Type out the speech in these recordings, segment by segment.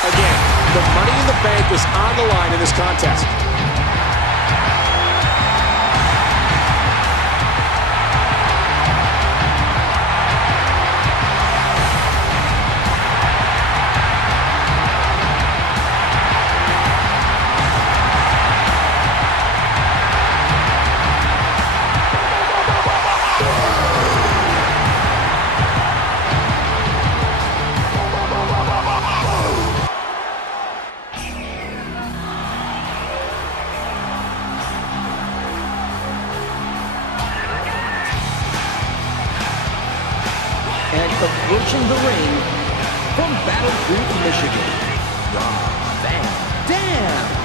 Again, the money in the bank is on the line in this contest. And approaching the ring from Battle Creek, Michigan, Rob Van Dam.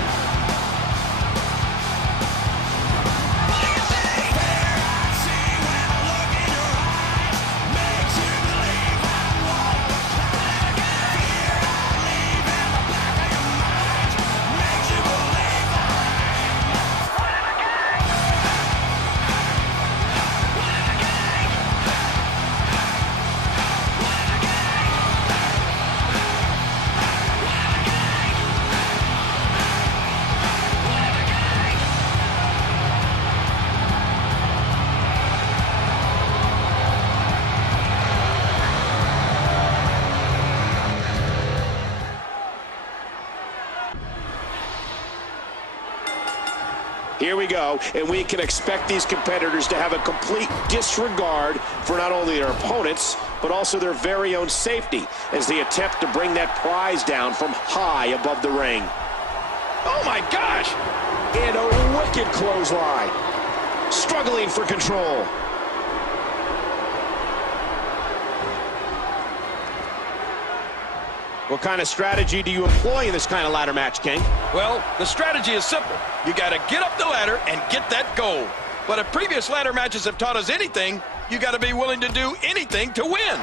Here we go, and we can expect these competitors to have a complete disregard for not only their opponents, but also their very own safety as they attempt to bring that prize down from high above the ring. Oh my gosh! And a wicked clothesline. Struggling for control. What kind of strategy do you employ in this kind of ladder match, King? Well, the strategy is simple. You got to get up the ladder and get that gold. But if previous ladder matches have taught us anything, you got to be willing to do anything to win.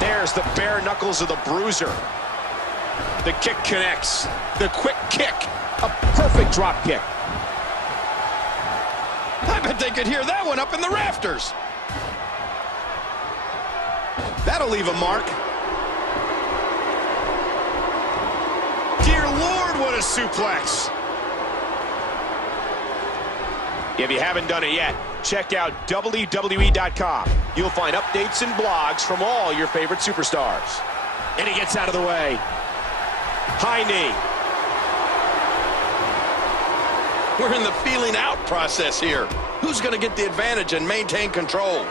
There's the bare knuckles of the bruiser. The kick connects. The quick kick. A perfect drop kick. I bet they could hear that one up in the rafters. That'll leave a mark. Dear Lord, what a suplex. If you haven't done it yet, check out WWE.com. You'll find updates and blogs from all your favorite superstars. And he gets out of the way. High knee. We're in the feeling out process here. Who's going to get the advantage and maintain control?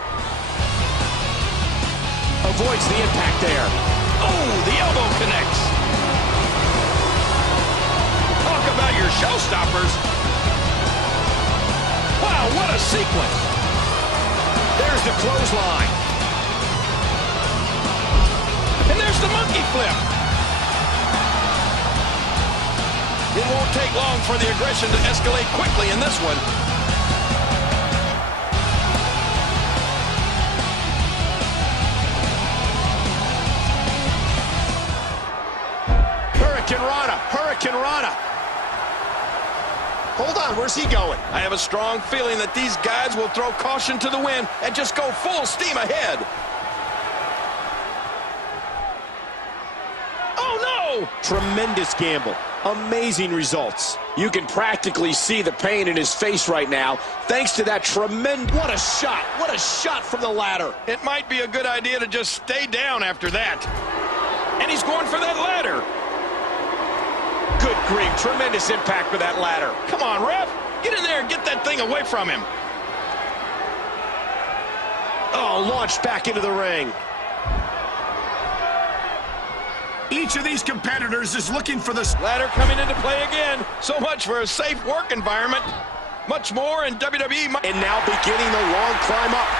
Avoids the impact there. Oh, the elbow connects. Talk about your showstoppers. Wow, what a sequence. There's the clothesline. And there's the monkey flip. It won't take long for the aggression to escalate quickly in this one. Hurricane Rana, Hurricane Rana. Hold on, where's he going? I have a strong feeling that these guys will throw caution to the wind and just go full steam ahead. Oh, no! Tremendous gamble. Amazing results. You can practically see the pain in his face right now, thanks to that tremendous... What a shot! What a shot from the ladder! It might be a good idea to just stay down after that. And he's going for that ladder. Good grief, tremendous impact with that ladder. Come on, ref. Get in there and get that thing away from him. Oh, launched back into the ring. Each of these competitors is looking for this ladder coming into play again. So much for a safe work environment. Much more in WWE. And now beginning the long climb up.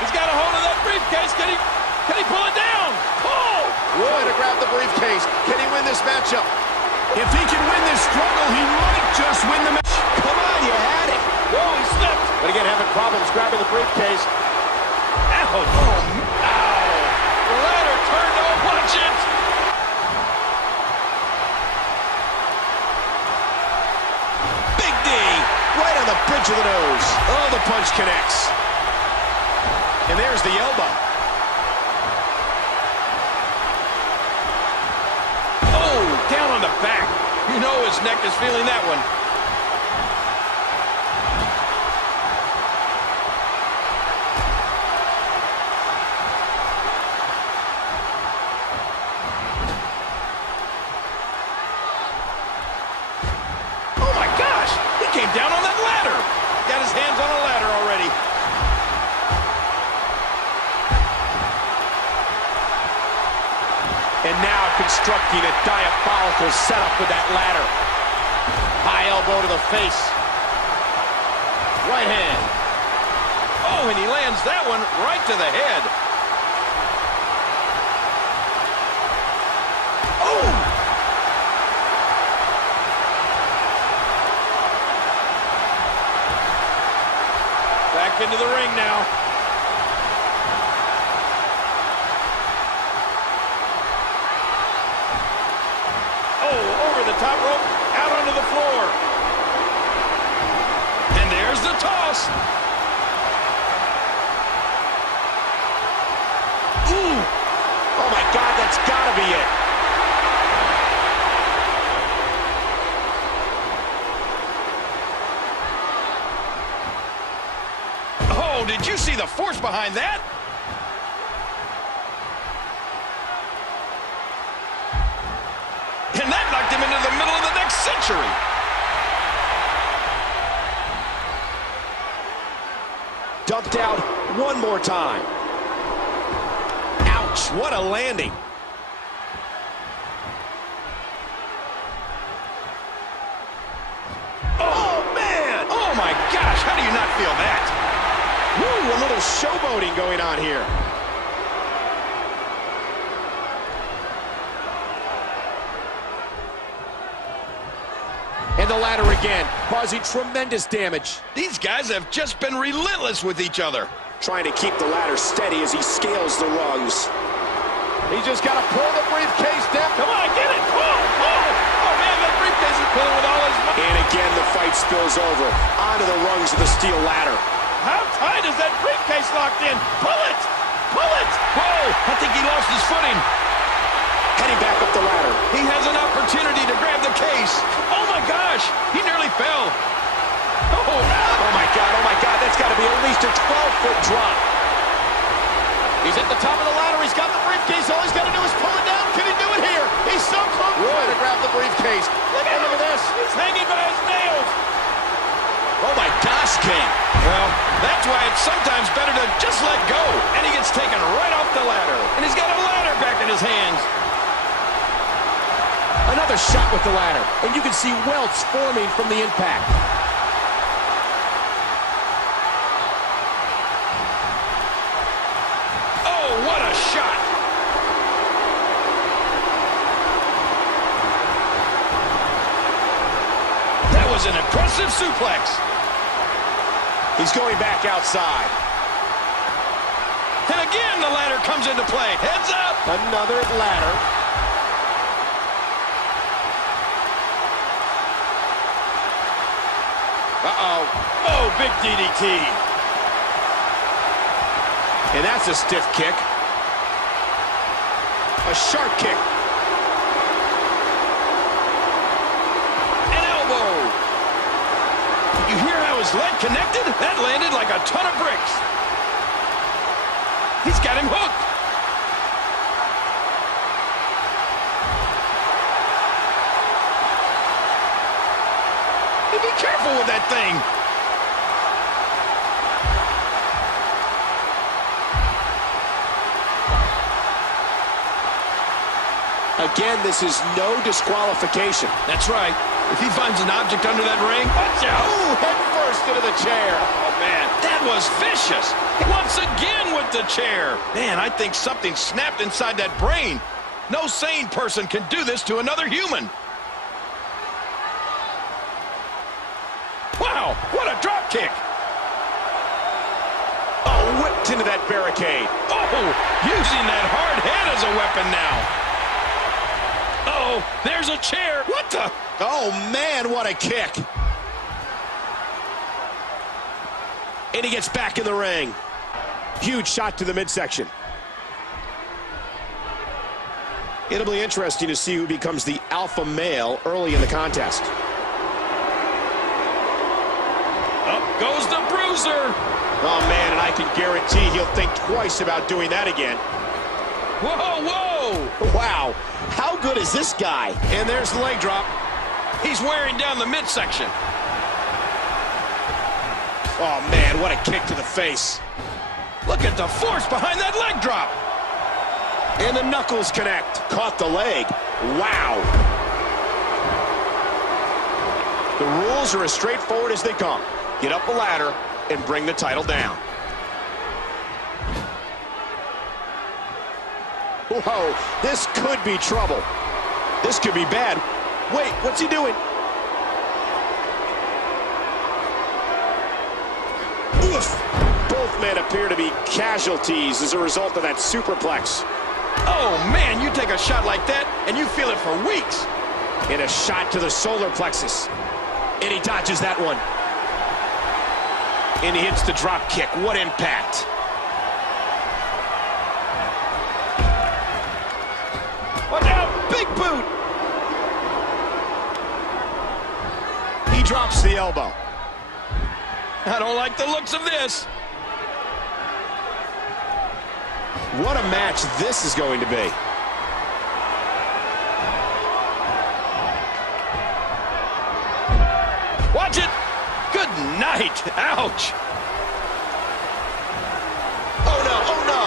He's got a hold of that briefcase. Can he pull it down? Oh! Trying to grab the briefcase. Can he win this matchup? If he can win this struggle, he might just win the match. Come on, you had it. Whoa, he slipped. But again, having problems grabbing the briefcase. Ow! Ow! The ladder turned on. Watch it! Big D! Right on the bridge of the nose. Oh, the punch connects. And there's the elbow. Oh, down on the back. You know his neck is feeling that one. Came down on that ladder. Got his hands on a ladder already. And now constructing a diabolical setup with that ladder. High elbow to the face. Right hand. Oh, and he lands that one right to the head. Oh! Back into the ring now. Oh, over the top rope, out onto the floor. And there's the toss. Ooh! Oh my God, that's gotta be it. Oh, did you see the force behind that? And that knocked him into the middle of the next century. Dumped out one more time. Ouch, what a landing. Oh, man! Oh, my gosh, how do you not feel that? Woo, a little showboating going on here. And the ladder again, causing tremendous damage. These guys have just been relentless with each other. Trying to keep the ladder steady as he scales the rungs. He's just got to pull the briefcase down. Come on, get it! Oh, oh! Oh, man, that briefcase is pulling with all his might. And again, the fight spills over onto the rungs of the steel ladder. How tight is that briefcase locked in? Pull it! Pull it! Whoa! I think he lost his footing. Heading back up the ladder. He has an opportunity to grab the case. Oh, my gosh! He nearly fell. Oh, oh my God, that's got to be at least a 12-foot drop. He's at the top of the ladder. He's got the briefcase. All he's got to do is pull it down. Can he do it here? He's so close. Trying to grab the briefcase. Look at this. He's hanging by his nails. Oh my gosh, King. Well, that's why it's sometimes better to just let go. And he gets taken right off the ladder. And he's got a ladder back in his hands. Another shot with the ladder. And you can see welts forming from the impact. Oh, what a shot. That was an impressive suplex. He's going back outside. And again, the ladder comes into play. Heads up. Another ladder. Uh-oh. Oh, big DDT. And that's a stiff kick. A sharp kick. An elbow. You hear how his leg connected? That landed like a ton of bricks. He's got him hooked. Hey, be careful with that thing. Again, this is no disqualification. That's right. If he finds an object under that ring, watch out. Oh, head first into the chair. Oh, man, that was vicious. Once again with the chair. Man, I think something snapped inside that brain. No sane person can do this to another human. Wow, what a drop kick. Oh, whipped into that barricade. Oh, using that hard head as a weapon now. Uh-oh, there's a chair. What the? Oh, man, what a kick. And he gets back in the ring. Huge shot to the midsection. It'll be interesting to see who becomes the alpha male early in the contest. Up goes the bruiser. Oh, man, and I can guarantee he'll think twice about doing that again. Whoa, whoa. Wow, how good is this guy? And there's the leg drop. He's wearing down the midsection. Oh, man, what a kick to the face. Look at the force behind that leg drop. And the knuckles connect. Caught the leg. Wow. The rules are as straightforward as they come. Get up the ladder and bring the title down. Whoa, this could be trouble. This could be bad. Wait, what's he doing? Oof. Both men appear to be casualties as a result of that superplex. Oh, man, you take a shot like that, and you feel it for weeks. And a shot to the solar plexus. And he dodges that one. And he hits the drop kick. What impact. Watch out, big boot. He drops the elbow. I don't like the looks of this. What a match this is going to be. Watch it. Good night. Ouch. Oh, no. Oh, no.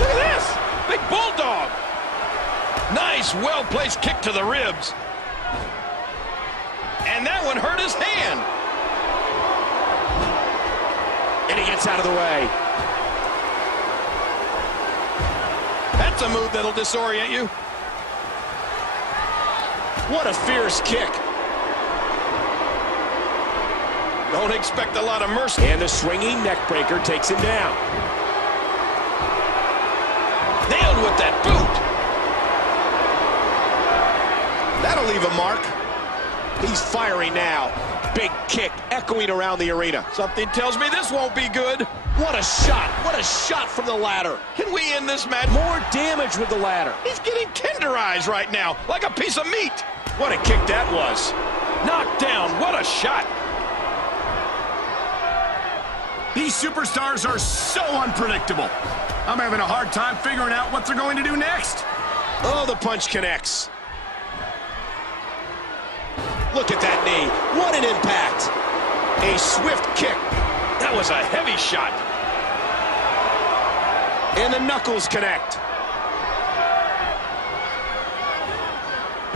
Look at this. Big bulldog. Nice, well-placed kick to the ribs. And that one hurt his hand. And he gets out of the way. That's a move that'll disorient you. What a fierce kick. Don't expect a lot of mercy. And the swinging neck breaker takes him down. Nailed with that boot. That'll leave a mark. He's firing now. Big kick echoing around the arena. Something tells me this won't be good. What a shot. What a shot from the ladder. Can we end this match? More damage with the ladder. He's getting tenderized right now, like a piece of meat. What a kick that was. Knocked down. What a shot. These superstars are so unpredictable. I'm having a hard time figuring out what they're going to do next. Oh, the punch connects. Look at that knee. What an impact. A swift kick. That was a heavy shot. And the knuckles connect.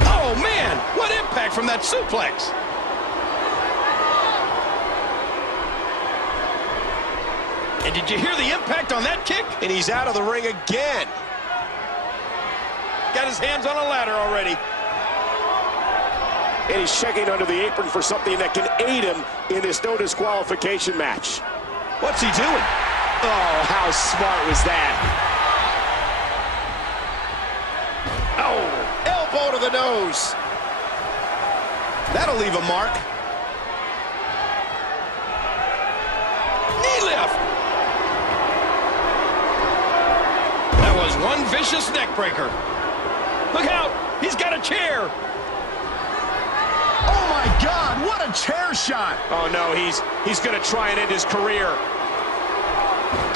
Oh, man. What impact from that suplex. And did you hear the impact on that kick? And he's out of the ring again. Got his hands on a ladder already. And he's checking under the apron for something that can aid him in this no disqualification match. What's he doing? Oh, how smart was that? Oh, elbow to the nose. That'll leave a mark. Knee lift. That was one vicious neck breaker. Look out, he's got a chair. Oh my God, what a chair shot. Oh no, he's gonna try and end his career.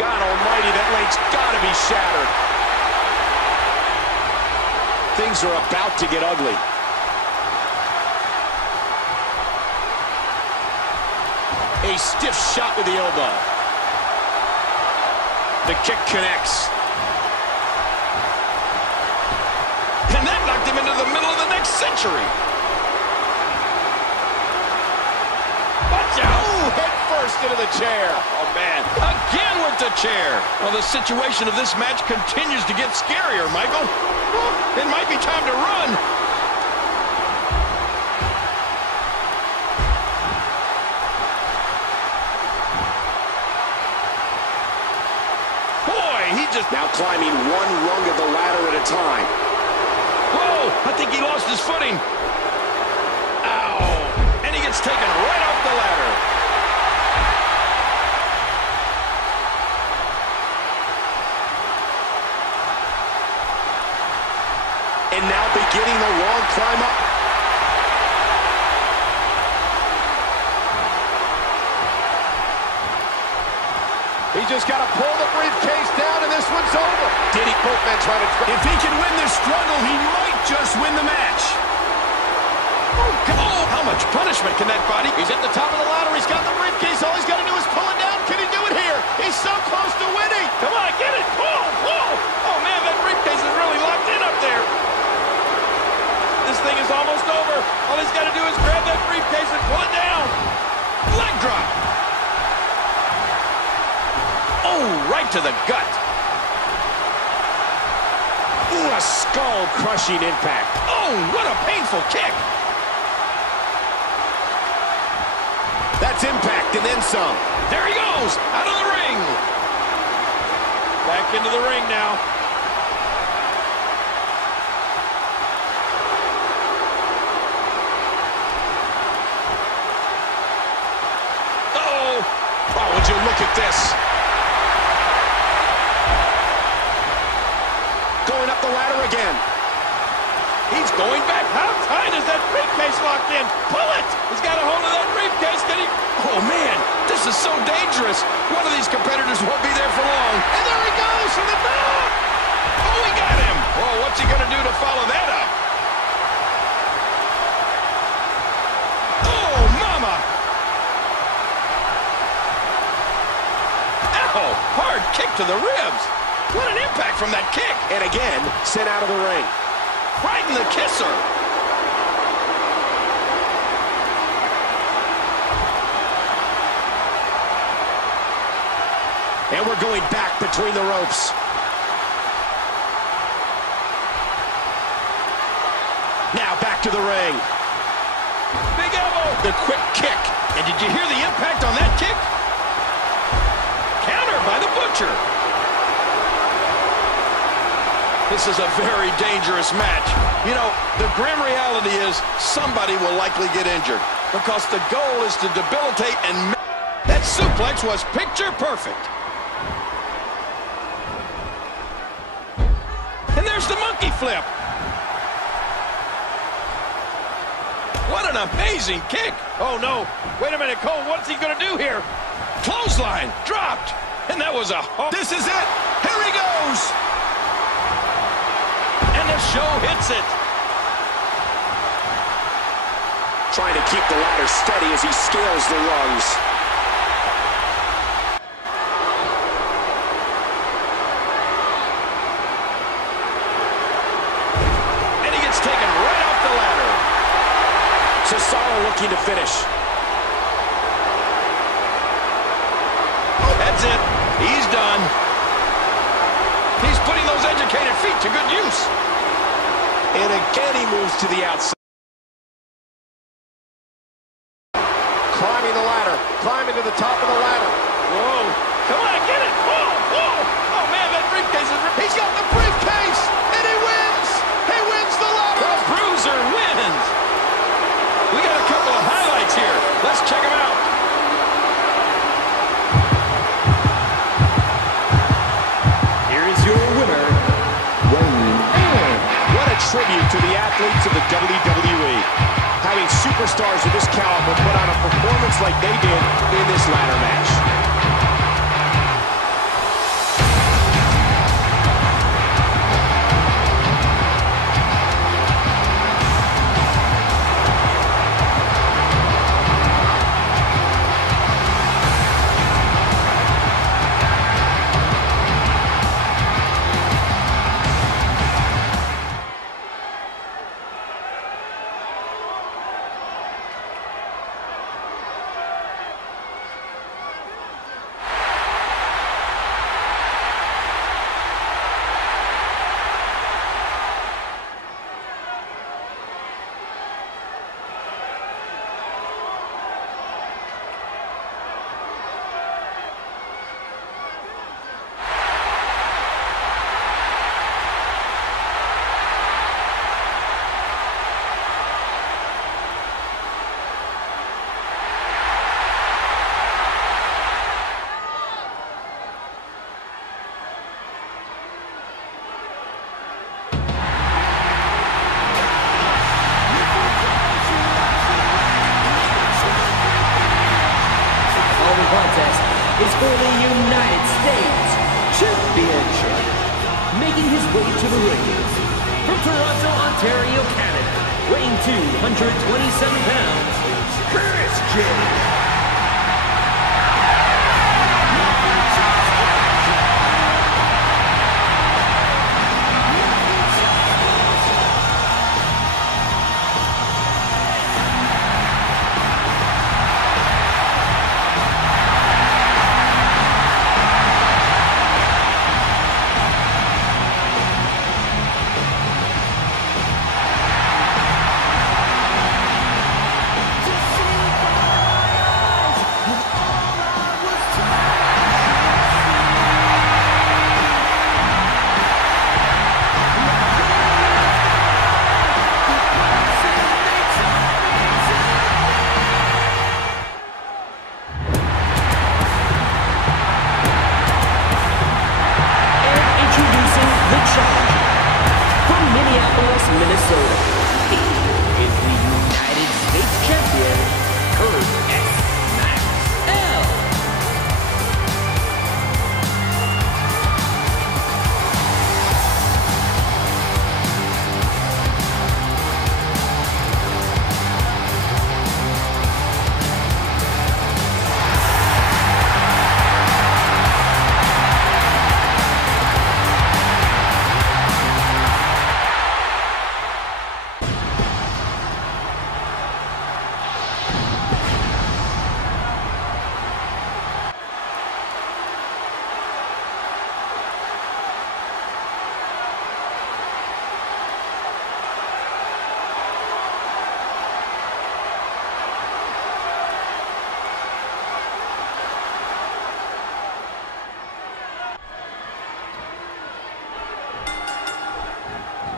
God almighty, that leg's gotta be shattered. Things are about to get ugly. A stiff shot with the elbow. The kick connects. And that knocked him into the middle of the next century. Watch out! Ooh, head first into the chair. Oh, man. Again with the chair. Well, the situation of this match continues to get scarier, Michael. It might be time to run. Boy, he just... Now climbing one rung of the ladder at a time. Whoa, I think he lost his footing. Ow. And he gets taken right off the ladder. and now beginning the long climb up. He just got to pull the briefcase down, and this one's over. Did he? Both men trying to... If he can win this struggle, he might just win the match. Oh, God. How much punishment can that body? He's at the top of the ladder. He's got the briefcase. All he's got to do is pull it down. Can he do it here? He's so close to winning. Come on, get it. Pull, pull. Oh, man, that briefcase is really locked in up there. This thing is almost over. All he's got to do is grab that briefcase and pull it down. Leg drop. Oh, right to the gut. Ooh, a skull-crushing impact. Oh, what a painful kick. That's impact and then some. There he goes, out of the ring. Back into the ring now. Uh-oh. Oh, would you look at this? Going up the ladder again. He's going back. How tight is that briefcase locked in? Pull it! He's got a hold of that briefcase. Can he? Oh, man, this is so dangerous. One of these competitors won't be there for long. And there he goes from the top. Oh, he got him. Oh, what's he going to do to follow that up? Oh, mama. Ow, hard kick to the ribs. What an impact from that kick. And again, sent out of the ring. Right in the kisser. And we're going back between the ropes. Now back to the ring. Big elbow. The quick kick. And did you hear the impact on that kick? Counter by the Butcher. This is a very dangerous match. You know, the grim reality is somebody will likely get injured because the goal is to debilitate and... That suplex was picture perfect. And there's the monkey flip. What an amazing kick. Oh, no. Wait a minute, Cole. What's he going to do here? Clothesline. Dropped. And that was a... This is it. Here he goes. And the show hits it. Trying to keep the ladder steady as he scales the rungs. And he gets taken right off the ladder. Cesaro looking to finish. That's it. He's done. He's putting those educated feet to good use. And again he moves to the outside. Climbing the ladder. Climbing to the top of the ladder. Whoa. Come on, get it. Pull, pull. Oh, man, that briefcase is... He's got the briefcase, and he wins. He wins the ladder. The Bruiser wins. We got a couple of highlights here. Let's check them out. Here is your winner, What a tribute to the athletes of the WWE. Having superstars of this caliber put on a performance like they did in this ladder match. for the United States Championship. Making his way to the ring from Toronto, Ontario, Canada, weighing 227 pounds, Christian.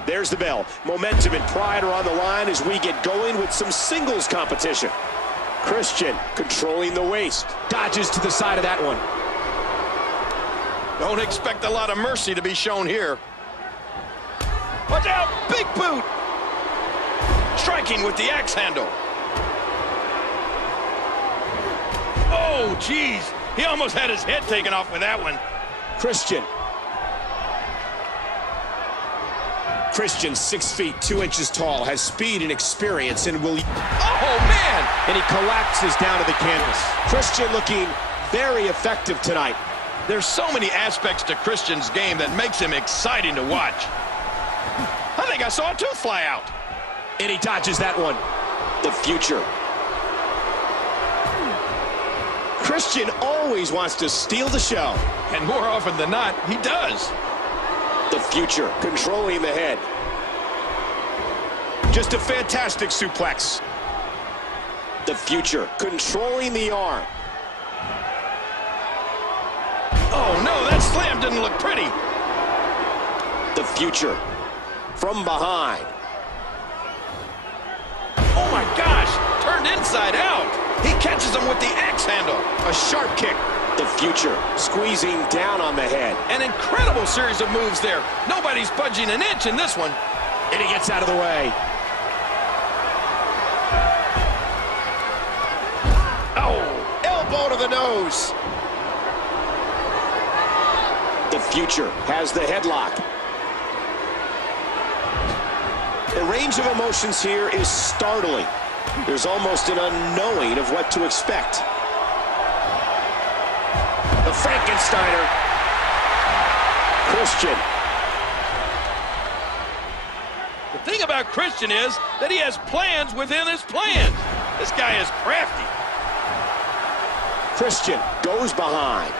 There's the bell. Momentum and pride are on the line as we get going with some singles competition. Christian controlling the waist. Dodges to the side of that one. Don't expect a lot of mercy to be shown here. Watch out! Big boot! Striking with the axe handle. Oh, geez. He almost had his head taken off with that one. Christian, 6 feet, 2 inches tall, has speed and experience and will... Oh, man! And he collapses down to the canvas. Christian looking very effective tonight. There's so many aspects to Christian's game that makes him exciting to watch. I think I saw a tooth fly out. And he dodges that one. The future. Christian always wants to steal the show. And more often than not, he does. The future, controlling the head. Just a fantastic suplex. The future, controlling the arm. Oh, no, that slam didn't look pretty. The future, from behind. Oh, my gosh, turned inside out. He catches him with the axe handle. A sharp kick. The future, squeezing down on the head. An incredible series of moves there. Nobody's budging an inch in this one. And he gets out of the way. Oh, elbow to the nose. The future has the headlock. The range of emotions here is startling. There's almost an unknowing of what to expect. The Frankensteiner. Christian. The thing about Christian is that he has plans within his plans. This guy is crafty. Christian goes behind.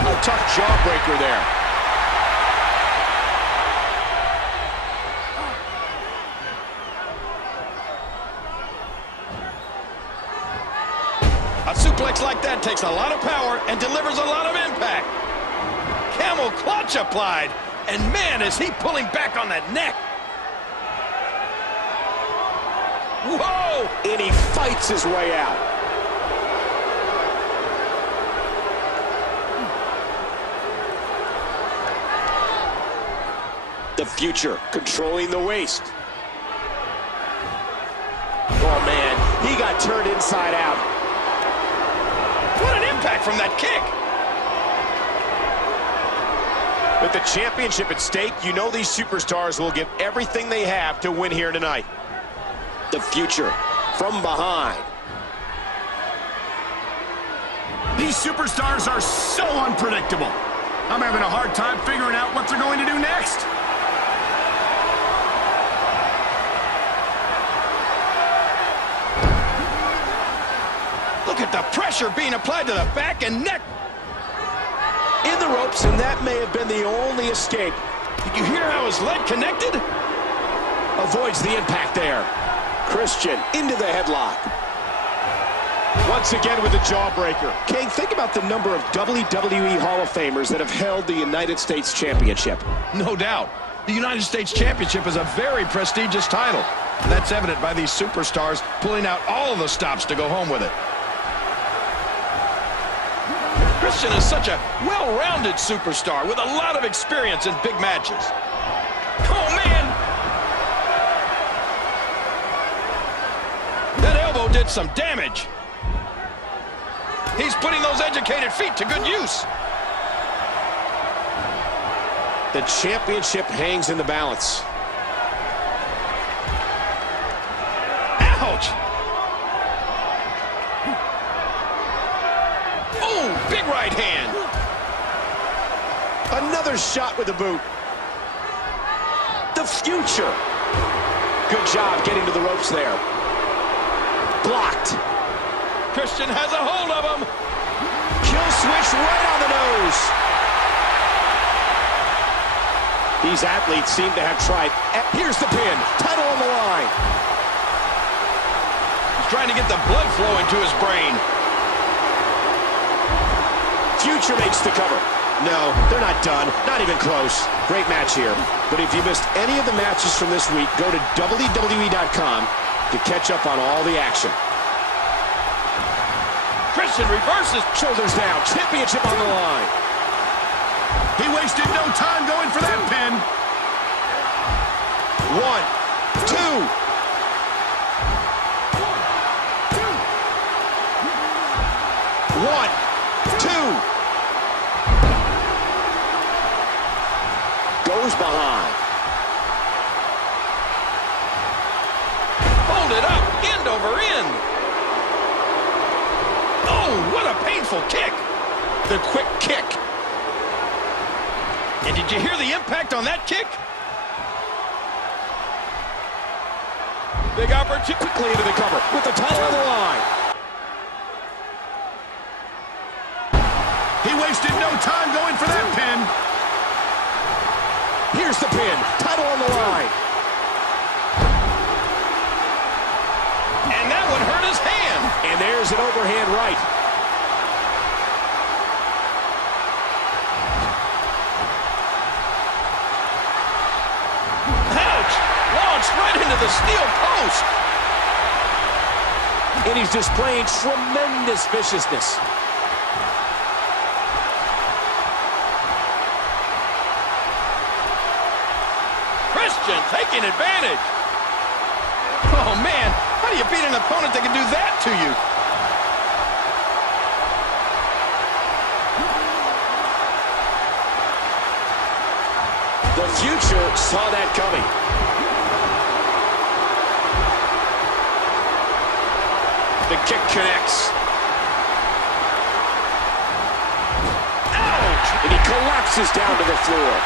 A tough jawbreaker there. A suplex like that takes a lot of power and delivers a lot of impact. Camel clutch applied, and man, is he pulling back on that neck. Whoa! And he fights his way out. The future, controlling the waist. Oh, man, he got turned inside out. impact from that kick. With the championship at stake, you know these superstars will give everything they have to win here tonight. The future from behind. These superstars are so unpredictable. I'm having a hard time figuring out what they're going to do next. Look at the pressure being applied to the back and neck. In the ropes, and that may have been the only escape. Did you hear how his leg connected? Avoids the impact there. Christian into the headlock. Once again with the jawbreaker. King, think about the number of WWE Hall of Famers that have held the United States Championship. No doubt. The United States Championship is a very prestigious title. And that's evident by these superstars pulling out all of the stops to go home with it. Christian is such a well-rounded superstar with a lot of experience in big matches. Oh, man! That elbow did some damage. He's putting those educated feet to good use. The championship hangs in the balance. Ouch! Oh, big right hand. Another shot with the boot. The future. Good job getting to the ropes there. Blocked. Christian has a hold of him. Kill switch right on the nose. These athletes seem to have tried. Here's the pin. Title on the line. He's trying to get the blood flowing to his brain. Future makes the cover. No, they're not done. Not even close. Great match here. But if you missed any of the matches from this week, go to WWE.com to catch up on all the action. Christian reverses. Shoulders down. Championship on the line. He wasted no time going for that pin. 1, 2. One, two. Goes behind. Hold it up, end over end. Oh, what a painful kick. The quick kick. And did you hear the impact on that kick? Big opportunity. Quickly into the cover with the title on the line. He wasted no time going for that pin. Here's the pin. Title on the line. And that one hurt his hand. And there's an overhand right. Ouch! Launched right into the steel post. And he's displaying tremendous viciousness. Christian taking advantage. Oh, man. How do you beat an opponent that can do that to you? The future saw that coming. The kick connects. Ouch! And he collapses down to the floor.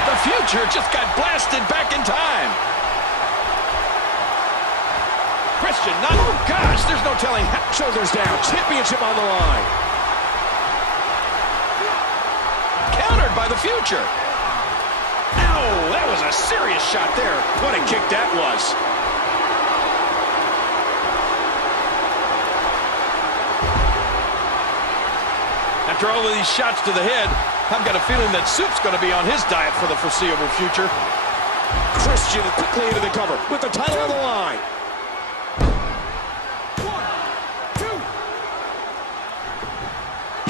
The future just got blasted back in time. Christian, not... Oh, gosh, there's no telling how... Shoulders down. Championship on the line. Countered by the future. Ow, that was a serious shot there. What a kick that was. After all of these shots to the head, I've got a feeling that Soup's going to be on his diet for the foreseeable future. Christian quickly into the cover with the title on the line. 1, 2.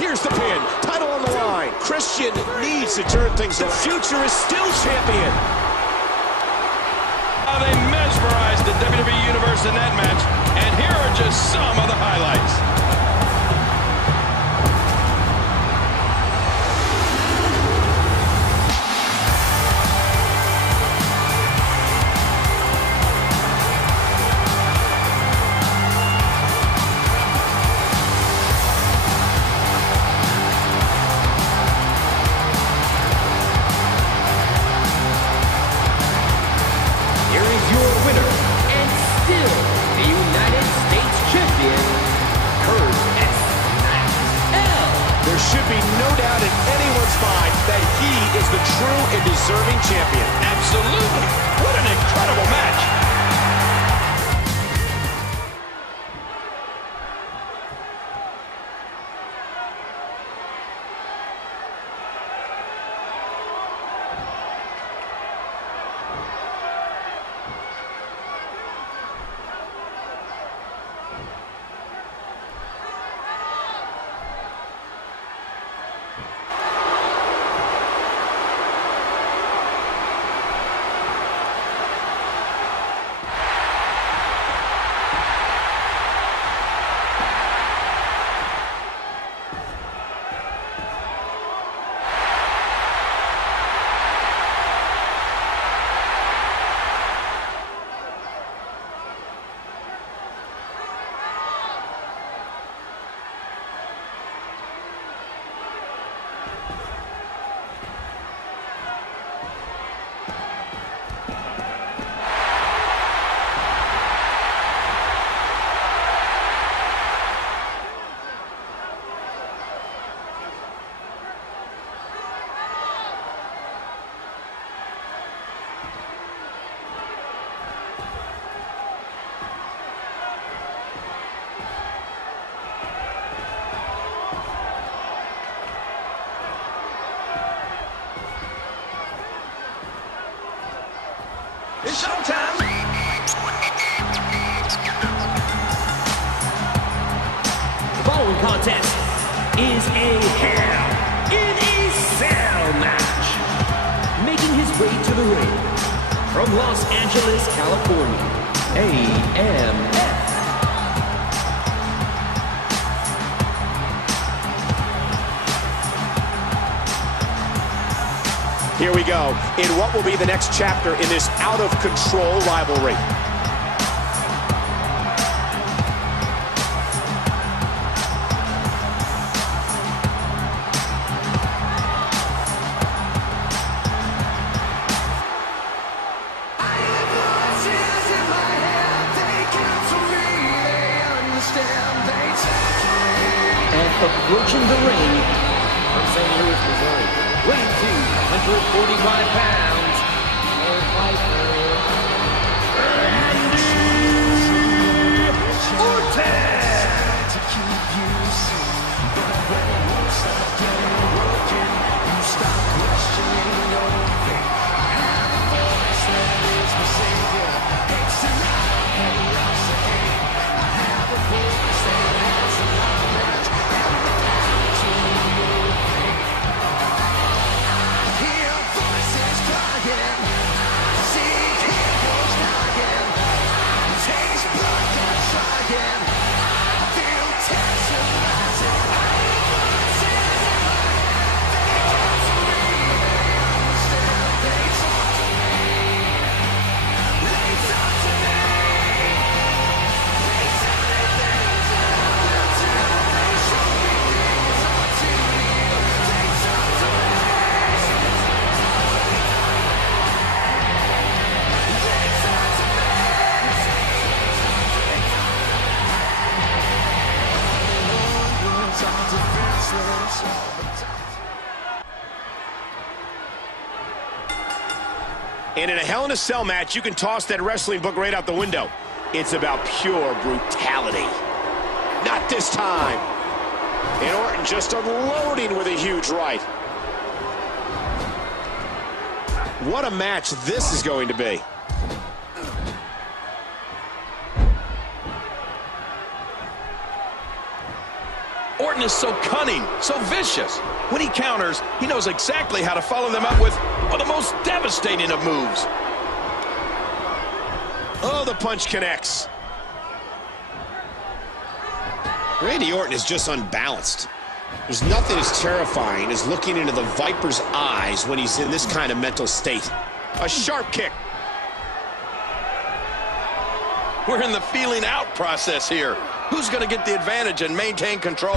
Here's the pin. Title on the line. Christian needs to turn things. The future is still champion. Oh, they mesmerized the WWE Universe in that match. And here are just some of the highlights. should be no doubt in anyone's mind that he is the true and deserving champion. Absolutely. What an incredible match. It's showtime. The following contest is a Hell in a Cell match. Making his way to the ring from Los Angeles, California, AMF. Here we go, in what will be the next chapter in this out-of-control rivalry. And approaching the ring from St. Louis, Missouri, weighing 245 pounds, Orton! And in a Hell in a Cell match, you can toss that wrestling book right out the window. It's about pure brutality. Not this time. And Orton just unloading with a huge right. What a match this is going to be. Orton is so cunning, so vicious. When he counters, he knows exactly how to follow them up with the most devastating of moves. Oh, the punch connects. Randy Orton is just unbalanced. There's nothing as terrifying as looking into the Viper's eyes when he's in this kind of mental state. A sharp kick. We're in the feeling out process here. Who's going to get the advantage and maintain control?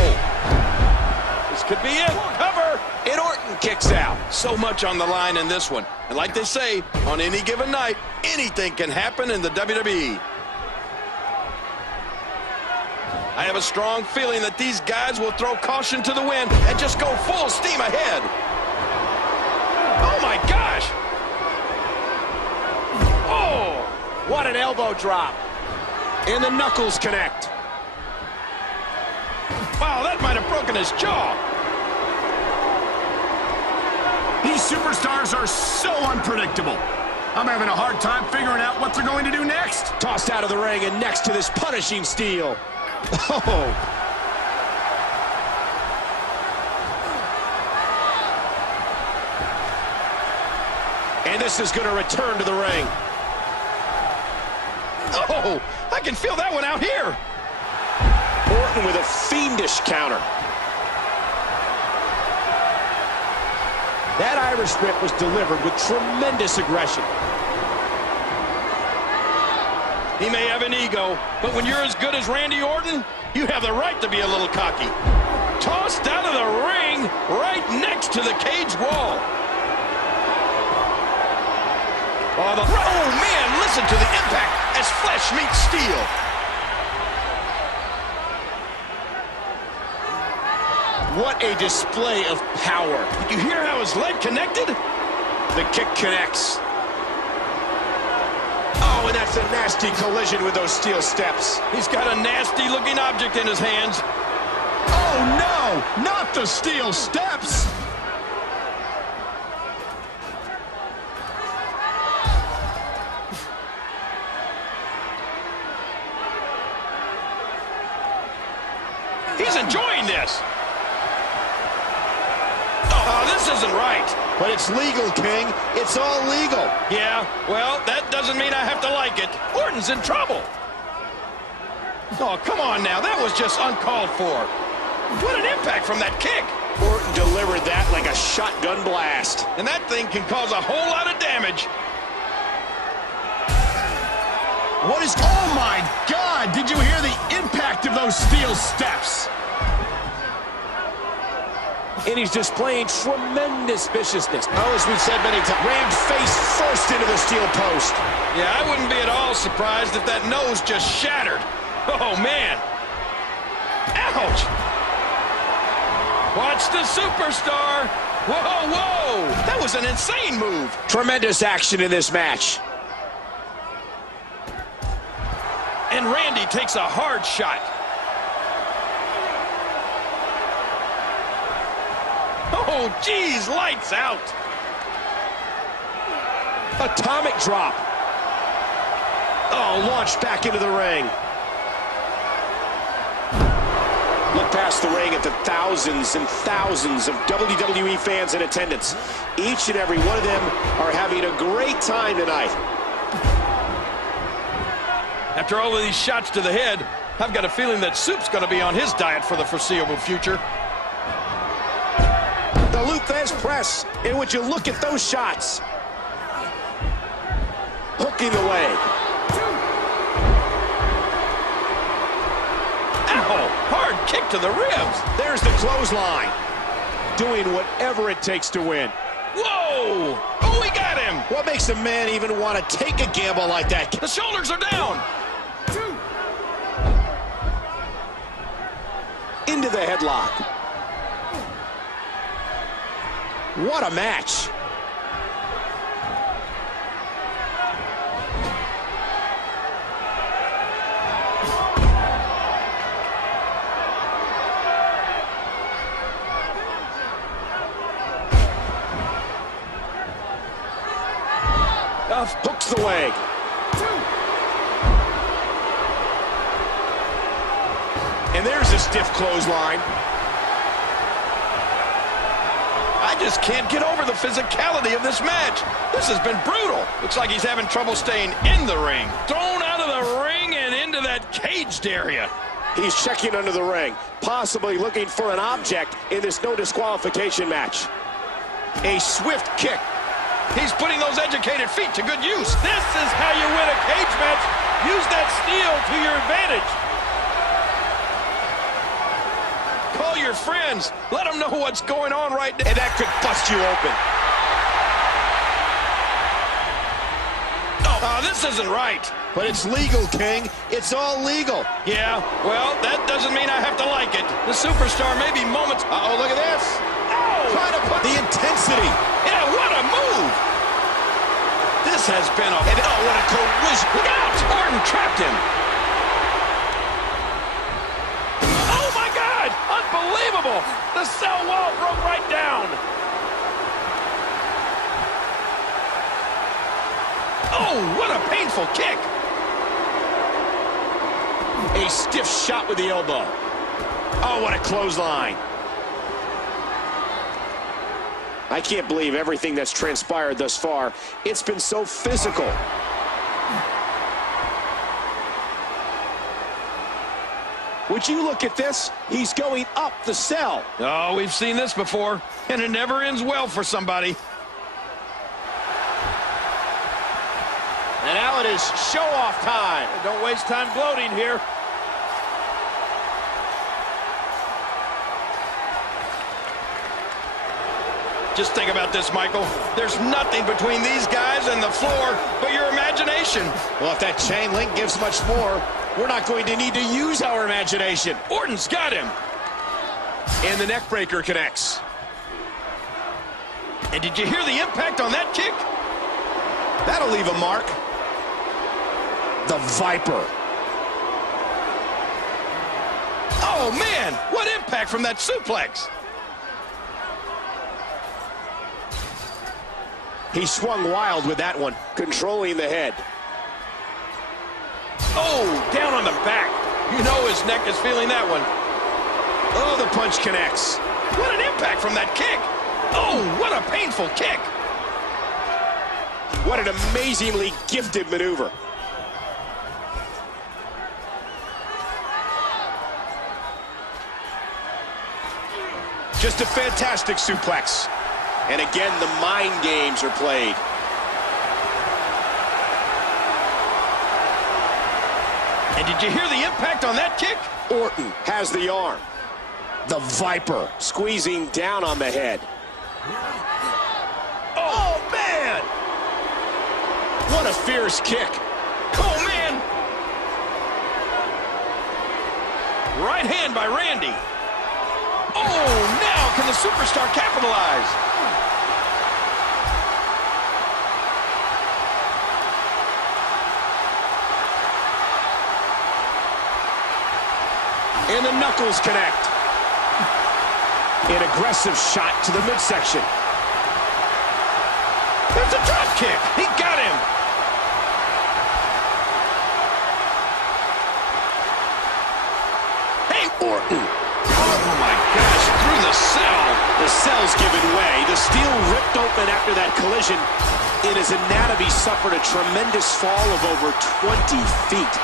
This could be it. Cover! And Orton kicks out. So much on the line in this one. And like they say, on any given night, anything can happen in the WWE. I have a strong feeling that these guys will throw caution to the wind and just go full steam ahead. Oh, my gosh. Oh, What an elbow drop. And the knuckles connect. wow, that might have broken his jaw. These superstars are so unpredictable. I'm having a hard time figuring out what they're going to do next. Tossed out of the ring and next to this punishing steel. Oh. And this is going to return to the ring. Oh, I can feel that one out here. Orton with a fiendish counter. That Irish whip was delivered with tremendous aggression. He may have an ego, but when you're as good as Randy Orton, you have the right to be a little cocky. Tossed out of the ring right next to the cage wall. Oh, man, listen to the impact as flesh meets steel. What a display of power. Did you hear how his leg connected? The kick connects. Oh, and that's a nasty collision with those steel steps. He's got a nasty-looking object in his hands. Oh, no, not the steel steps. He's enjoying this. Oh, this isn't right. But it's legal, King. It's all legal. Yeah, well, that doesn't mean I have to like it. Orton's in trouble. Oh, come on now. That was just uncalled for. What an impact from that kick. Orton delivered that like a shotgun blast. And that thing can cause a whole lot of damage. What is... Oh, my God! Did you hear the impact of those steel steps? And he's displaying tremendous viciousness. Oh, as we've said many times, rammed face first into the steel post. Yeah, I wouldn't be at all surprised if that nose just shattered. Oh, man. Ouch. Watch the superstar. Whoa, whoa. That was an insane move. Tremendous action in this match. And Randy takes a hard shot. Oh, geez, lights out. Atomic drop. Oh, launched back into the ring. Look past the ring at the thousands and thousands of WWE fans in attendance. Each and every one of them are having a great time tonight. After all of these shots to the head, I've got a feeling that Soup's going to be on his diet for the foreseeable future. The Luthez press, and would you look at those shots? Hooking the leg. Ow! Hard kick to the ribs. There's the clothesline. Doing whatever it takes to win. Whoa! Oh, we got him! What makes a man even want to take a gamble like that? The shoulders are down. Into the headlock. What a match. Duff hooks the leg. And there's a stiff clothesline. I just can't get over the physicality of this match. This has been brutal. Looks like he's having trouble staying in the ring. Thrown out of the ring and into that caged area. He's checking under the ring, possibly looking for an object in this no disqualification match. A swift kick. He's putting those educated feet to good use. This is how you win a cage match. Use that steel to your advantage. Call your friends. Let them know what's going on right now. And that could bust you open. Oh, this This isn't right. But it's legal, King. It's all legal. Yeah, well, that doesn't mean I have to like it. The superstar may be moments... Uh-oh, look at this. Oh! Trying to put the intensity. Yeah, what a move! This has been a... Oh, what a collision. Look out! Orton trapped him. Oh, my God! Unbelievable! The cell wall broke right down. Oh, what a painful kick. A stiff shot with the elbow. Oh, what a clothesline. I can't believe everything that's transpired thus far. It's been so physical. Would you look at this? He's going up the cell. Oh, we've seen this before, and it never ends well for somebody. And now it is show-off time. Don't waste time gloating here. Just think about this, Michael. There's nothing between these guys and the floor but your imagination. Well, if that chain link gives much more, we're not going to need to use our imagination. Orton's got him. And the neck breaker connects. And did you hear the impact on that kick? That'll leave a mark. The Viper. Oh, man, what impact from that suplex. He swung wild with that one, controlling the head. Oh, down on the back. You know his neck is feeling that one. Oh, the punch connects. What an impact from that kick. Oh, what a painful kick. What an amazingly gifted maneuver. Just a fantastic suplex. And again, the mind games are played. And did you hear the impact on that kick? Orton has the arm. The Viper squeezing down on the head. Oh, man! What a fierce kick. Oh, man! Right hand by Randy. Oh, now can the superstar capitalize? And the knuckles connect. An aggressive shot to the midsection. There's a drop kick. He got him. Hey, Orton. Oh, my gosh, through the cell. The cell's given way. The steel ripped open after that collision. And his anatomy suffered a tremendous fall of over 20 feet.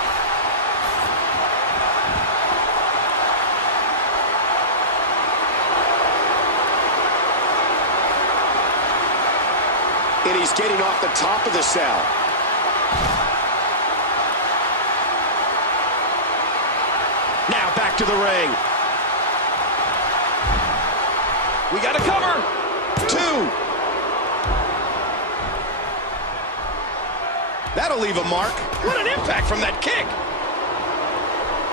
And he's getting off the top of the cell. Now back to the ring. We got to cover. 2. That'll leave a mark. What an impact from that kick.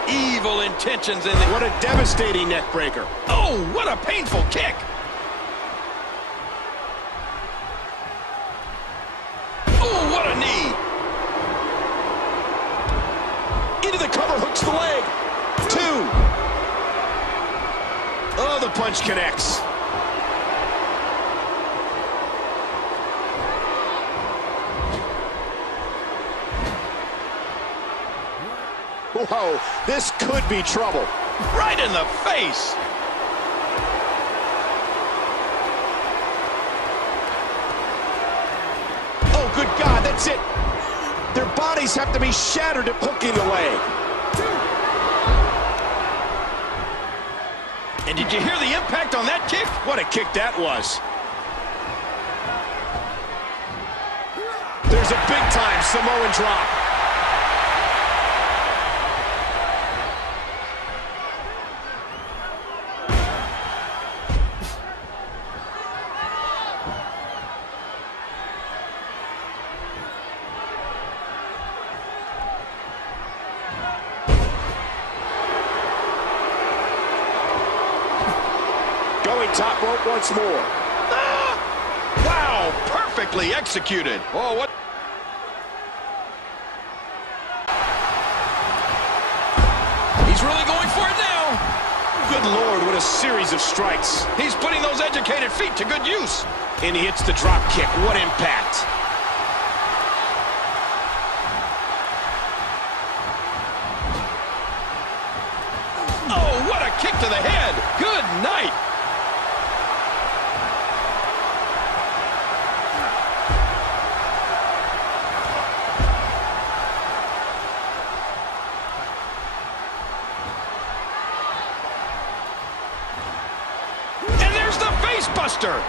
Evil intentions in the... What a devastating neck breaker. Oh, what a painful kick. Oh, what a knee. Into the cover, hooks the leg. 2. Oh, the punch connects. Whoa, this could be trouble. Right in the face. Oh, good God, that's it. Their bodies have to be shattered at hooking the leg. And did you hear the impact on that kick? What a kick that was. There's a big-time Samoan drop. top rope once more. Ah! Wow, perfectly executed. Oh, what? He's really going for it now. Good Lord, what a series of strikes. He's putting those educated feet to good use. And he hits the drop kick. What impact. Oh, what a kick to the head. Good night. And there's the face buster.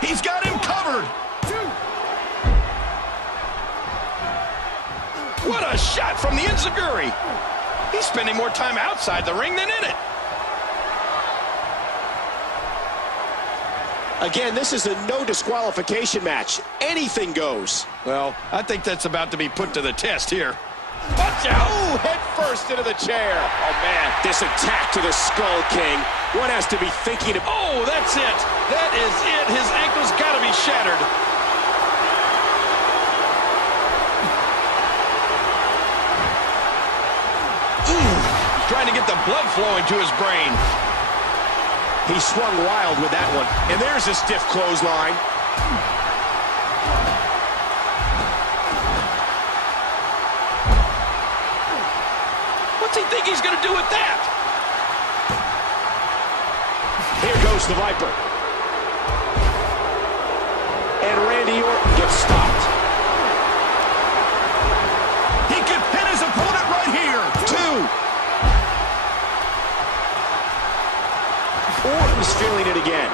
He's got him covered. What a shot from the enziguri. He's spending more time outside the ring than in it. Again, this is a no disqualification match. Anything goes. Well, I think that's about to be put to the test here. Watch out! Oh, head first into the chair. Oh, man. This attack to the Skull King. One has to be thinking of... Oh, that's it. That is it. His ankle's got to be shattered. Trying to get the blood flowing to his brain. He swung wild with that one. And there's a stiff clothesline. What's he think he's going to do with that? Here goes the Viper. And Randy Orton gets stopped. He could pin his opponent right here. 2. Orton's feeling it again.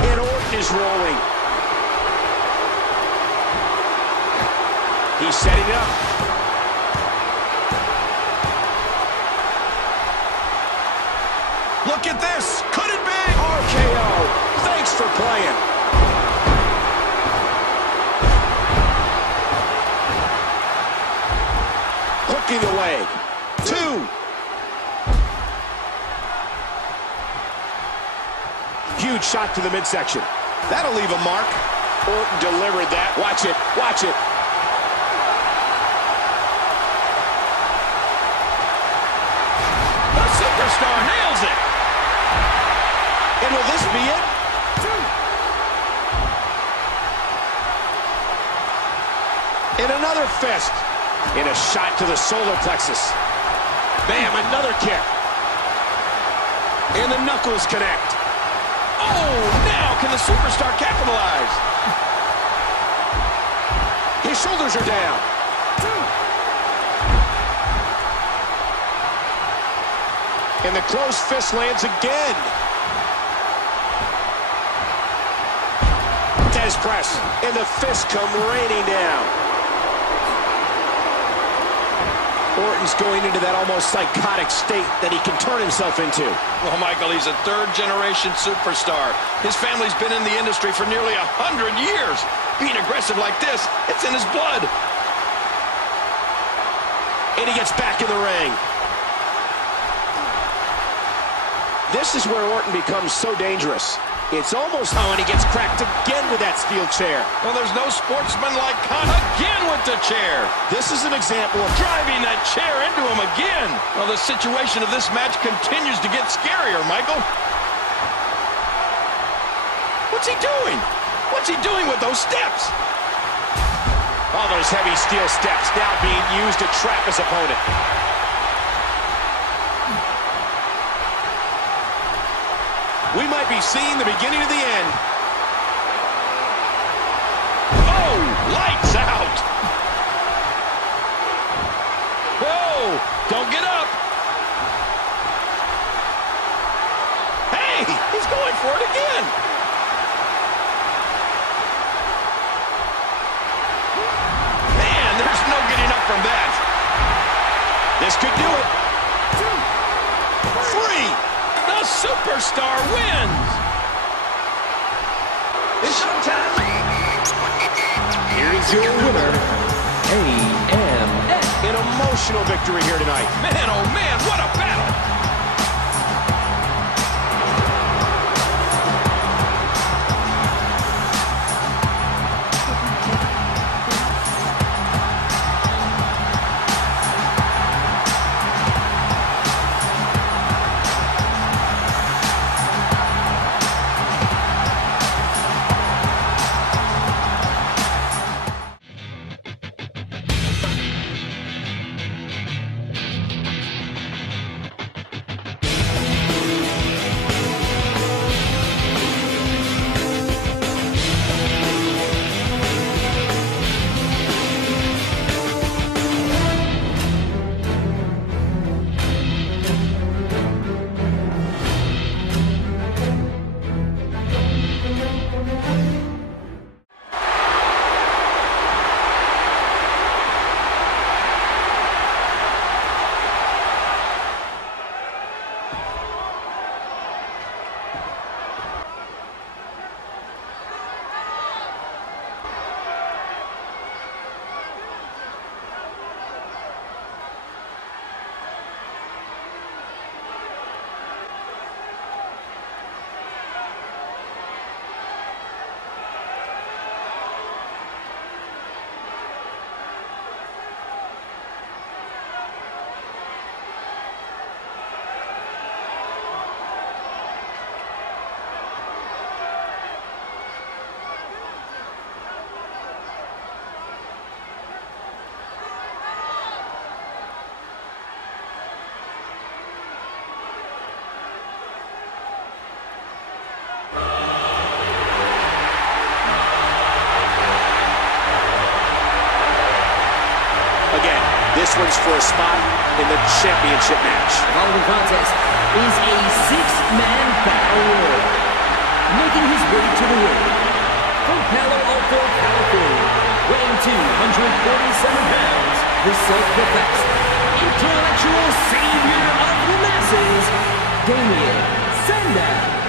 And Orton is rolling. He's setting it up. Look at this. Could it be? RKO. Thanks for playing. Hooking the leg. 2. Huge shot to the midsection. That'll leave a mark. Orton delivered that. Watch it. Watch it. The superstar nails it. And will this be it? 2. And another fist. And a shot to the solar plexus. Bam, another kick. And the knuckles connect. Oh, now can the superstar capitalize? His shoulders are down. 2. And the closed fist lands again. Tez press. And the fist come raining down. Orton's going into that almost psychotic state that he can turn himself into. Well, Michael, he's a third-generation superstar. His family's been in the industry for nearly 100 years. Being aggressive like this, it's in his blood. And he gets back in the ring. This is where Orton becomes so dangerous. It's almost... Oh, and he gets cracked again with that steel chair. Well, there's no sportsman-like conduct again with the chair. This is an example of driving that chair into him again. Well, the situation of this match continues to get scarier, Michael. What's he doing? What's he doing with those steps? All those heavy steel steps now being used to trap his opponent. We might be seeing the beginning of the end. Oh, lights out. Whoa, don't get up. Hey, he's going for it again. Man, there's no getting up from that. This could do it. 3. The superstar wins. It's showtime. Here is your winner, An emotional victory here tonight. Man, oh man, what a battle! This one's for a spot in the championship match. The following contest is a six-man battle royal. Making his way to the ring from Palo Alto, California, weighing 247 pounds, the self-professed intellectual savior of the masses, Damien Sandow.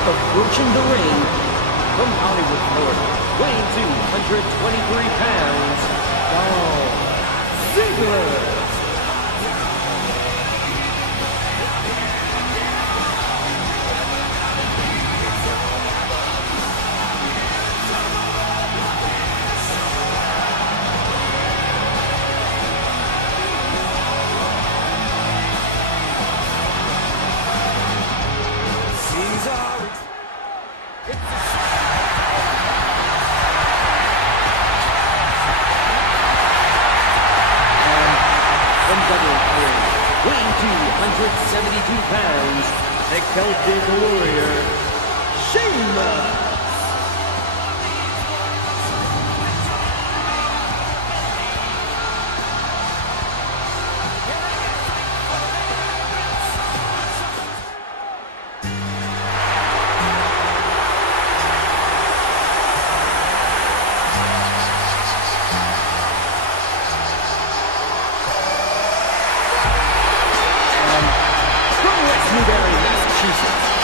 Approaching the ring from Hollywood, Florida, weighing 223 pounds, Dolph Ziggler. Weighing 272 pounds, the Celtic Warrior, Sheamus.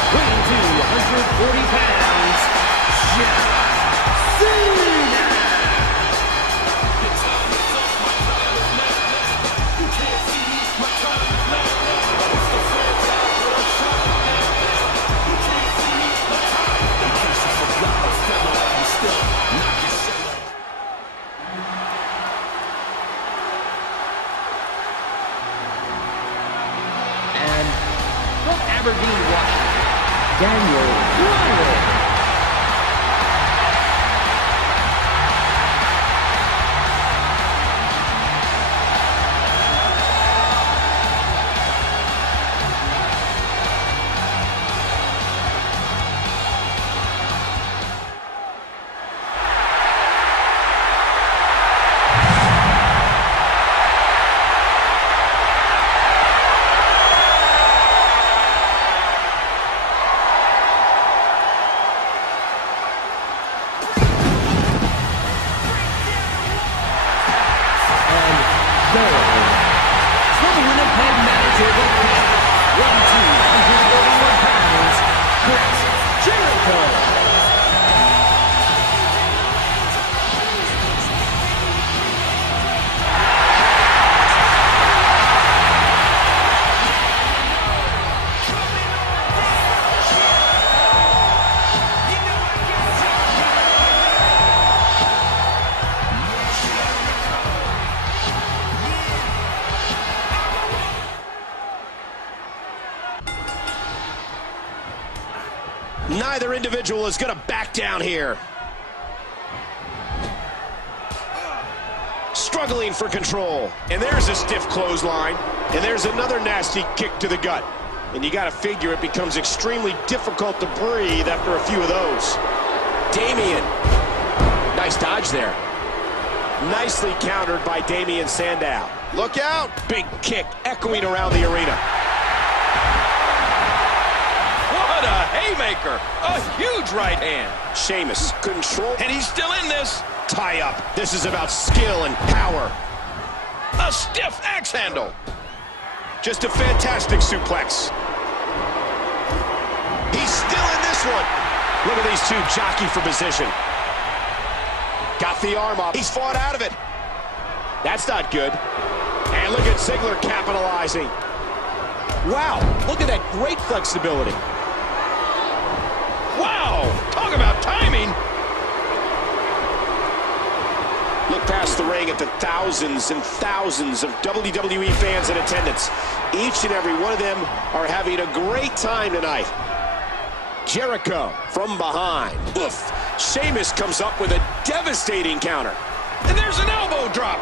Weighing 240 pounds, Cena! And from Aberdeen, Washington, Bryan. Jericho. Neither individual is going to back down here. Struggling for control. And there's a stiff clothesline. And there's another nasty kick to the gut. And you got to figure it becomes extremely difficult to breathe after a few of those. Damien. Nice dodge there. Nicely countered by Damien Sandow. Look out. Big kick echoing around the arena. What a haymaker. A huge right hand. Sheamus control. And he's still in this. Tie up. This is about skill and power. A stiff axe handle. Just a fantastic suplex. He's still in this one. Look at these two jockey for position. Got the arm up. He's fought out of it. That's not good. And look at Ziggler capitalizing. Wow, look at that great flexibility. Wow, talk about timing. Look past the ring at the thousands and thousands of WWE fans in attendance. Each and every one of them are having a great time tonight. Jericho from behind. Oof. Sheamus comes up with a devastating counter. And there's an elbow drop.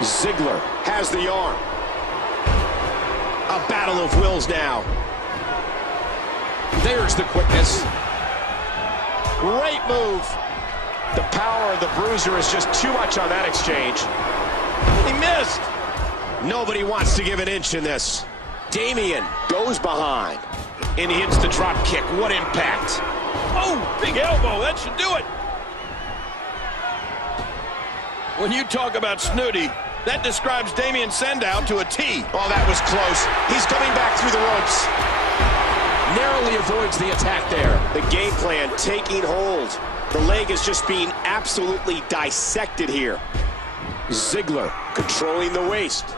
Ziggler has the arm. A battle of wills now. There's the quickness. Great move. The power of the bruiser is just too much on that exchange. He missed. Nobody wants to give an inch in this. Damien goes behind. And he hits the drop kick. What impact. Oh, big elbow. That should do it. When you talk about snooty, that describes Damien Sandow to a T. Oh, that was close. He's coming back through the ropes. Narrowly avoids the attack there. The game plan taking hold. The leg is just being absolutely dissected here. Ziggler controlling the waist.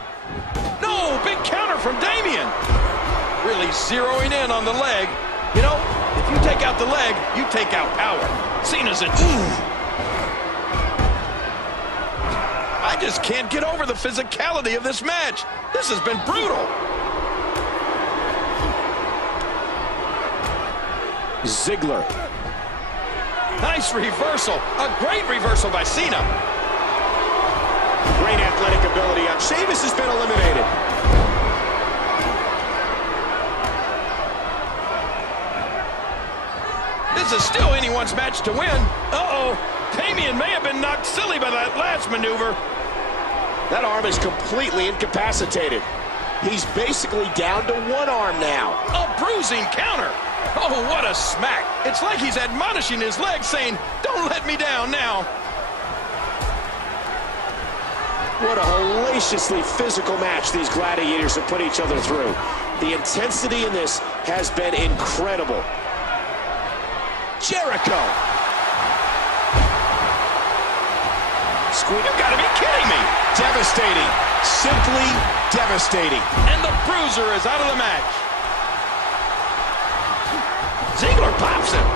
No, big counter from Damien. Really zeroing in on the leg. You know, if you take out the leg, you take out power. Cena's in. I just can't get over the physicality of this match. This has been brutal. Ziggler. Nice reversal. A great reversal by Cena. Great athletic ability. Sheamus has been eliminated. This is still anyone's match to win. Uh-oh. Damien may have been knocked silly by that last maneuver. That arm is completely incapacitated. He's basically down to one arm now. A bruising counter. Oh, what a smack. It's like he's admonishing his leg, saying, don't let me down now. What a hellaciously physical match these gladiators have put each other through. The intensity in this has been incredible. Jericho. You gotta be kidding me. Devastating. Simply devastating. And the bruiser is out of the match. Ziggler pops him.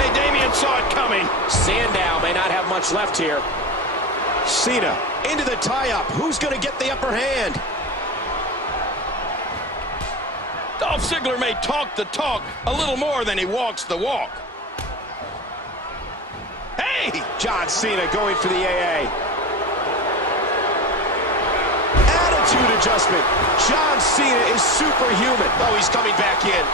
Hey, Damien saw it coming. Sandow may not have much left here. Cena into the tie-up. Who's going to get the upper hand? Dolph Ziggler may talk the talk a little more than he walks the walk. Hey! John Cena going for the AA. Attitude adjustment. John Cena is superhuman. Oh, he's coming back in.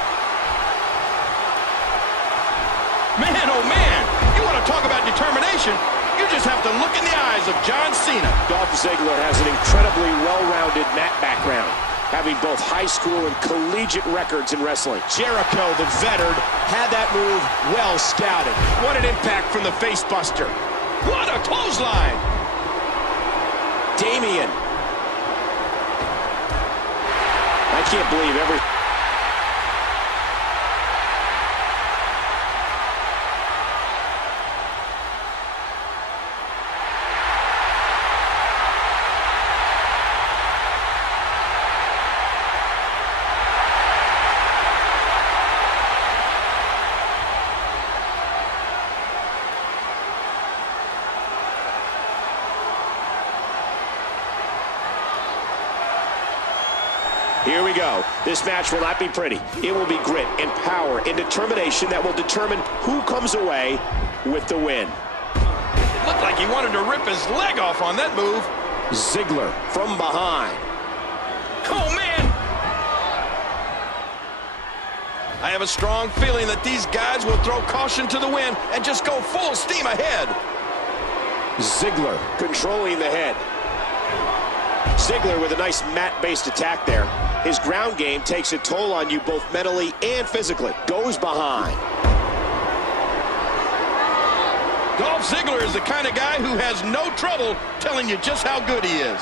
Man, oh man, you want to talk about determination? You just have to look in the eyes of John Cena. Dolph Ziggler has an incredibly well-rounded mat background, having both high school and collegiate records in wrestling. Jericho, the veteran, had that move well scouted. What an impact from the facebuster. What a clothesline. Damien. I can't believe Here we go. This match will not be pretty. It will be grit and power and determination that will determine who comes away with the win. It looked like he wanted to rip his leg off on that move. Ziggler from behind. Oh, man! I have a strong feeling that these guys will throw caution to the wind and just go full steam ahead. Ziggler controlling the head. Ziggler with a nice mat-based attack there. His ground game takes a toll on you both mentally and physically. Goes behind. Dolph Ziggler is the kind of guy who has no trouble telling you just how good he is.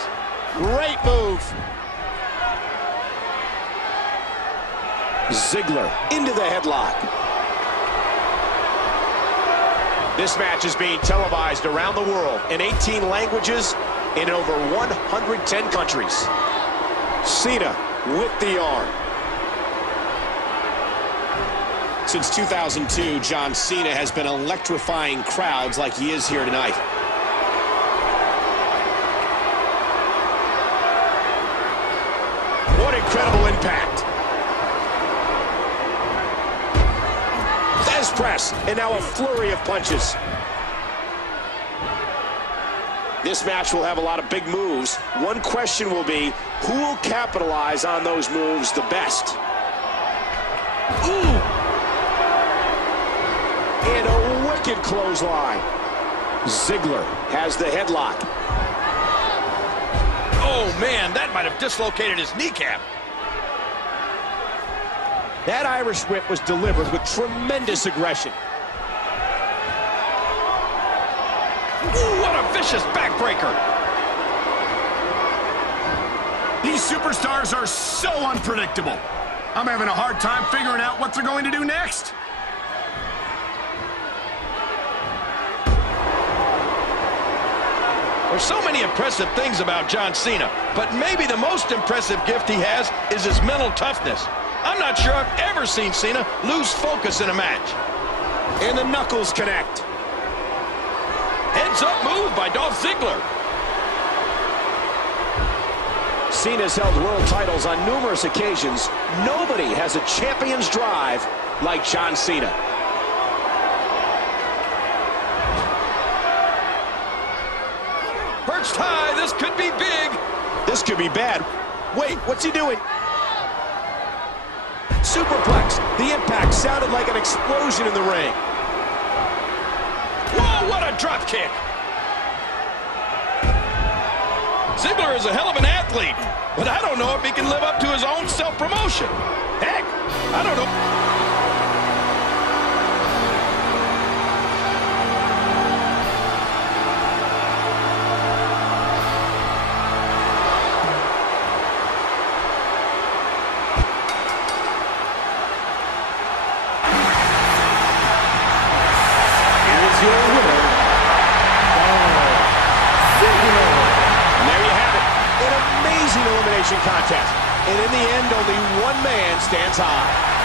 Great move. Ziggler into the headlock. This match is being televised around the world in 18 languages in over 110 countries. Cena with the arm. Since 2002, John Cena has been electrifying crowds like he is here tonight. What incredible impact. Fez press, and now a flurry of punches. This match will have a lot of big moves. One question will be, who will capitalize on those moves the best? Ooh! And a wicked clothesline. Ziggler has the headlock. Oh, man, that might have dislocated his kneecap. That Irish whip was delivered with tremendous aggression. Ooh, what a vicious backbreaker. These superstars are so unpredictable. I'm having a hard time figuring out what they're going to do next. There's so many impressive things about John Cena, but maybe the most impressive gift he has is his mental toughness. I'm not sure I've ever seen Cena lose focus in a match. And the knuckles connect. Heads-up move by Dolph Ziggler. Cena's held world titles on numerous occasions. Nobody has a champion's drive like John Cena. Perched high, this could be big. This could be bad. Wait, what's he doing? Superplex. The impact sounded like an explosion in the ring. Whoa, what a drop kick. Ziggler is a hell of an athlete, but I don't know if he can live up to his own self-promotion. Heck, I don't know. Elimination contest. And in the end, only one man stands high.